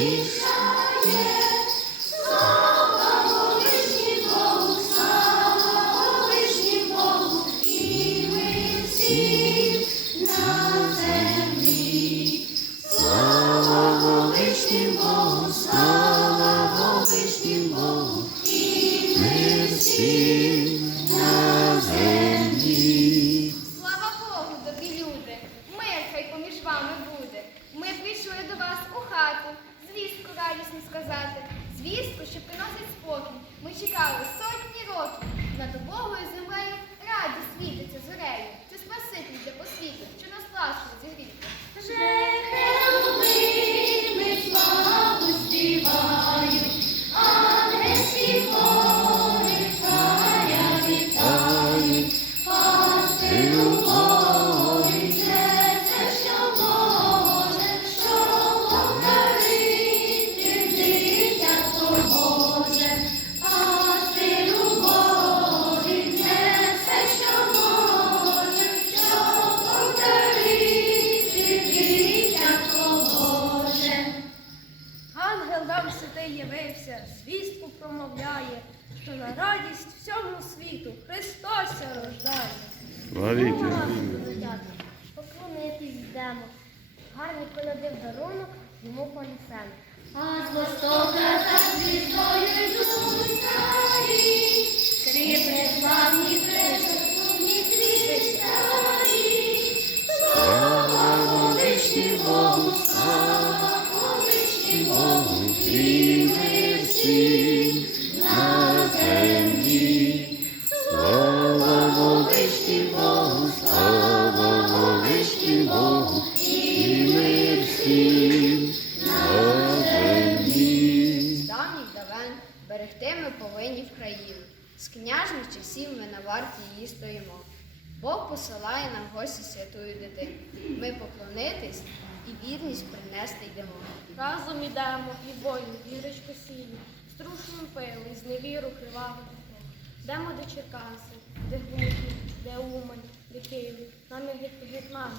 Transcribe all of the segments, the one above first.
Peace. Радісну сказати, звістку, що приносить спокій. Ми чекали сотні років. Над обогою землею раді світиться зорею. Це Спаситель для посвіту, що нас ласкою зігрів. Херувими славу співають, ангельські хори царя радість всьому світу Христос рождає. Славіте. Поклонитись йдемо. Гарний коляди в дарунок йому понесемо. А з востока за звіздою йдуть царі, скрипи славні пресумні христярі. Слава Вишні Богу, слава Вишні Богу, принести йдемо. Разом ідемо і бою, вірочку сілі, струшним пили, з невіру кривавих дорог. Йдемо до Черкаси, де Глухів, де Умань, де Київ, нам є гет- гетьмани,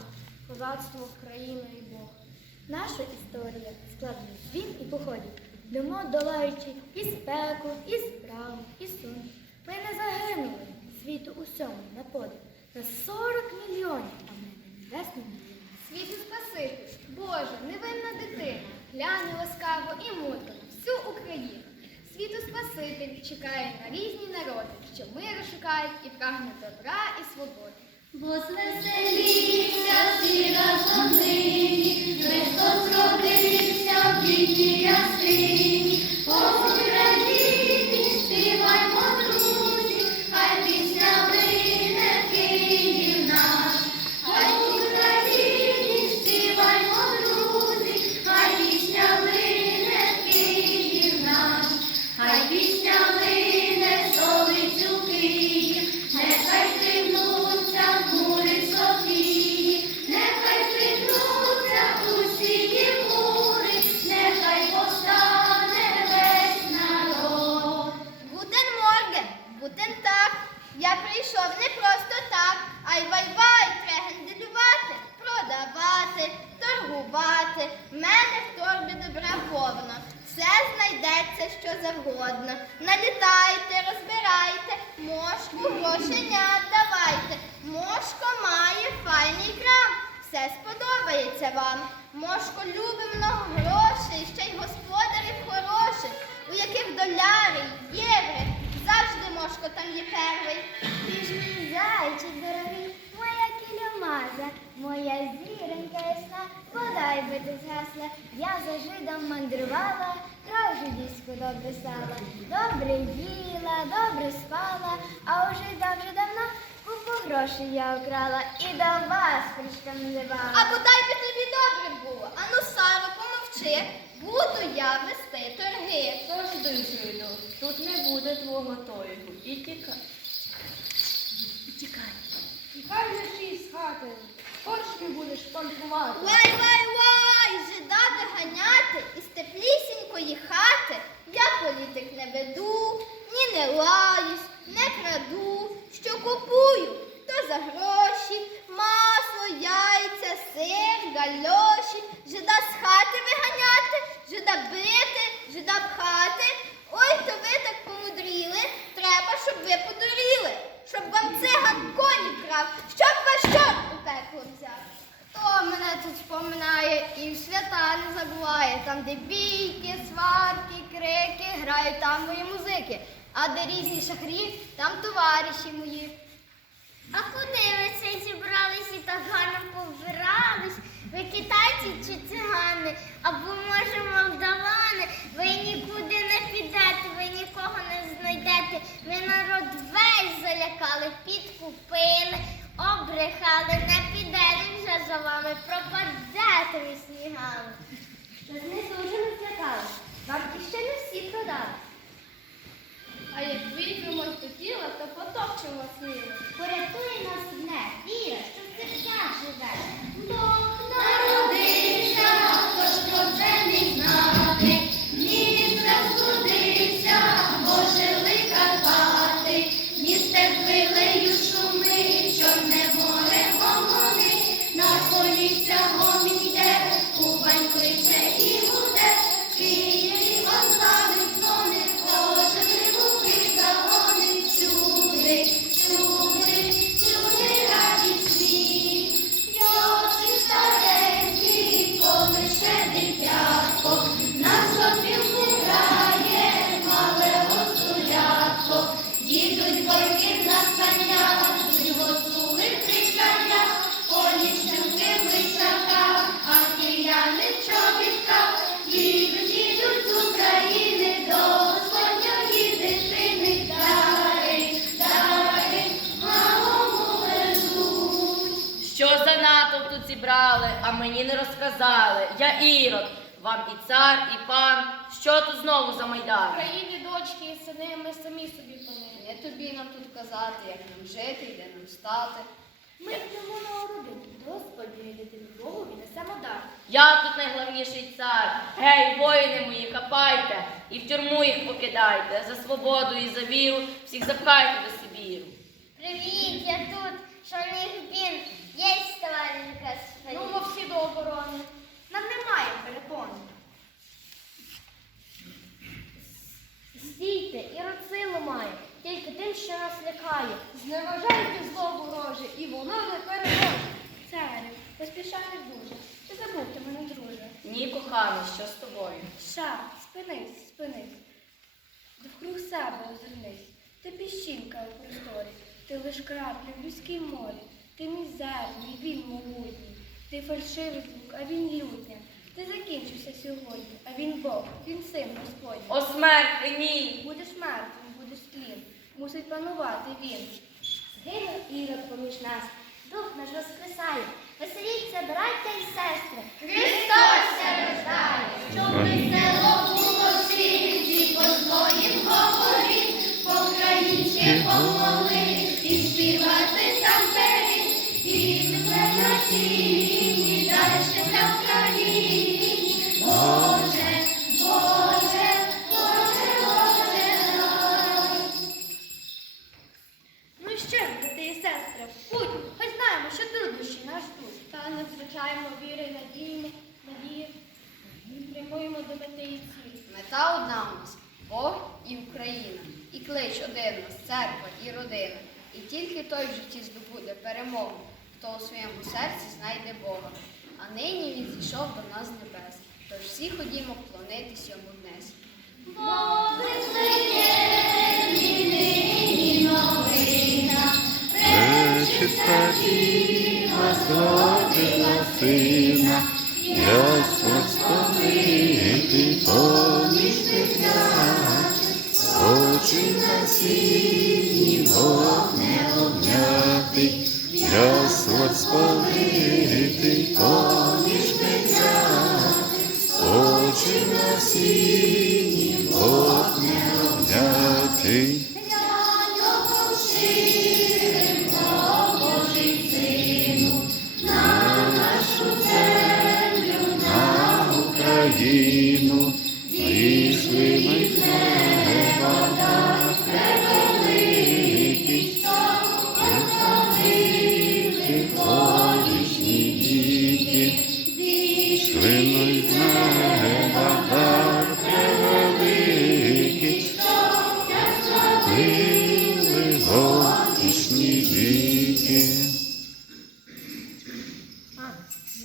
козацтво, країна і Бог. Наша історія складна з війн і походів. Йдемо долаючи і спеку, і справу, і сум. Ми не загинули світу усьому на подив. На 40 мільйонів, і мудро на всю Україну. Світу Спаситель чекає на різні народи, що миру шукають і прагне добра і свободи. Бо звеселіться всі разом нині, Христос родився в віки ясині. По Україні Мошко любить много грошей, ще й господарів хороших, у яких доляри, єври. Завжди мошко там є перший. Ти ж мій зайчик дорогий, моя кілямаза, моя зіронька ясна, бодай би ти згасла. Я за жидом мандрувала, кров жидівську добре стала. Добре їла, добре спала, а у жида вже давно купу грошей я украла і до вас причкам не You. Шахрі, там товариші мої. А куди ви це зібрались і так гарно повбирались? Ви китайці чи цигани? Або може молдавани? Ви нікуди не підете, ви нікого не знайдете. Ви народ весь залякали, підкупили, обрехали, не підете вже за вами, пропадете ви снігами. Що не дуже не злякали? А мені не розказали. Я Ірод, вам і цар, і пан. Що тут знову за майдан? Україні дочки і сини ми самі собі пани. Не тобі нам тут казати, як нам жити і де нам стати. Ми йдемо на ороду, Господи, дитину Богу несемо дар. Я тут найглавніший цар. Гей, воїни мої, хапайте і в тюрму їх покидайте. За свободу і за віру всіх запхайте до Сибіру. Привіт, я тут, Шонігбін, є товариш Господи. Ну, ми всі до оборони. нам немає перепон. Стійте, і силу має, тільки тим, що нас лякає. Зневажайте зло вороже, і воно не переможе. Царю, поспішай дуже. Чи забув ти мене, друже? Ні, коханий, що з тобою? Ша, спинись, спинись. Довкруг себе озирнись. Ти піщинка у просторі, ти лиш крапля в людській морі. Ти мізерний, він могутній. Ти фальшивий звук, а він лютня. Ти закінчився сьогодні, а він Бог, він син Господній. О, смерть, ні! Будеш мертвим, будеш тлін. Мусить панувати він. Згинув ірод поміж нас, дух наш воскресає. Веселіться, браття і сестри. Христос рождає, щоб весело було всім, по своїм говорі, по-українськи помолись, і співати там і тепер на житті здобуде перемогу, хто у своєму серці знайде Бога. А нині він зійшов до нас з небес. Тож всі ходімо вклонитись йому днес. Пречиста Діва зродила сина, ясно сповити поміж дитят, очі на сіні Бог не обняти, ясно сповити поміж дитят, очі на сіні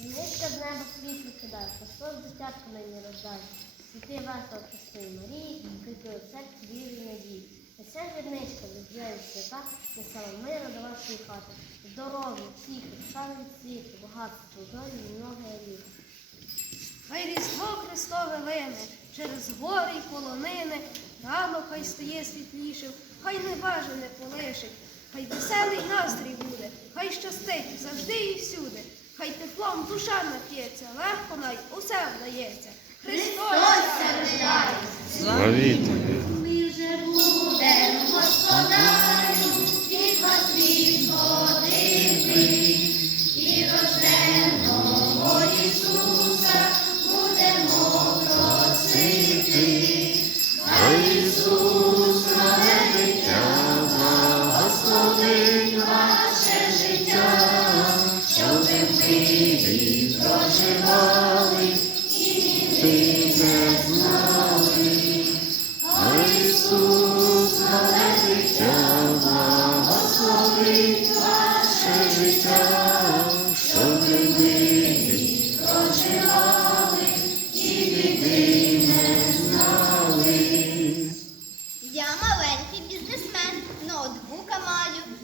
Низька з неба світло кидає, Христос дитятко нині рождає. Світи весело Христої Марії, крики у серці вірі надії. Несе вірничка від свята, несела миру до вашої хати. Здоров'я, всіх, слави світу, багатство, долі і многое літо. Хай Різдво Христове лине через гори й полонини, рано хай стає світлішим, хай небажане полишить, хай веселий настрій буде, хай щастить завжди і всюди, хай теплом душа нап'ється, легко най усе вдається. Христос! Славіте! Ми вже будем, господарю, від вас відходити, і рожденого Ісуса будемо просити. Хай Ісус, мале дитя, благословить Ваше життя, щоб ви проживали,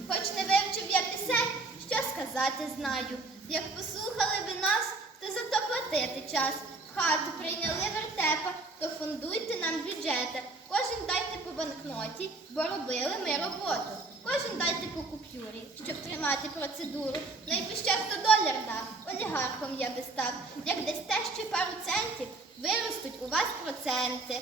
хоч не вивчив я пісень, що сказати знаю. Як послухали ви нас, то зато платити час. В хату прийняли вертепа, то фундуйте нам бюджети. Кожен дайте по банкноті, бо робили ми роботу. Кожен дайте по купюрі, щоб тримати процедуру. Найбільше хто доляр дав, олігархом я би став. Як десь те, ще пару центів, виростуть у вас проценти.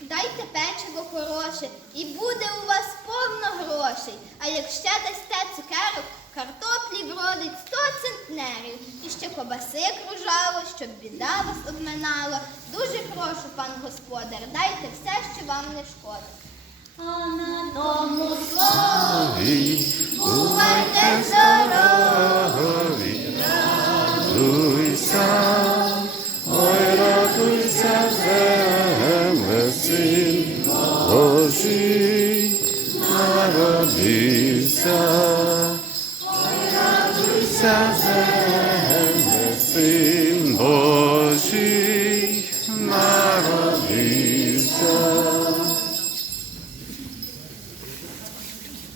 Дайте печиво хороше, і буде у вас повно грошей. А як ще дасте цукерок, картоплі вродить сто центнерів. І ще кобаси кружало, щоб біда вас обминала. Дуже прошу, пан господар, дайте все, що вам не шкодить. а на тому слові бувайте здорові.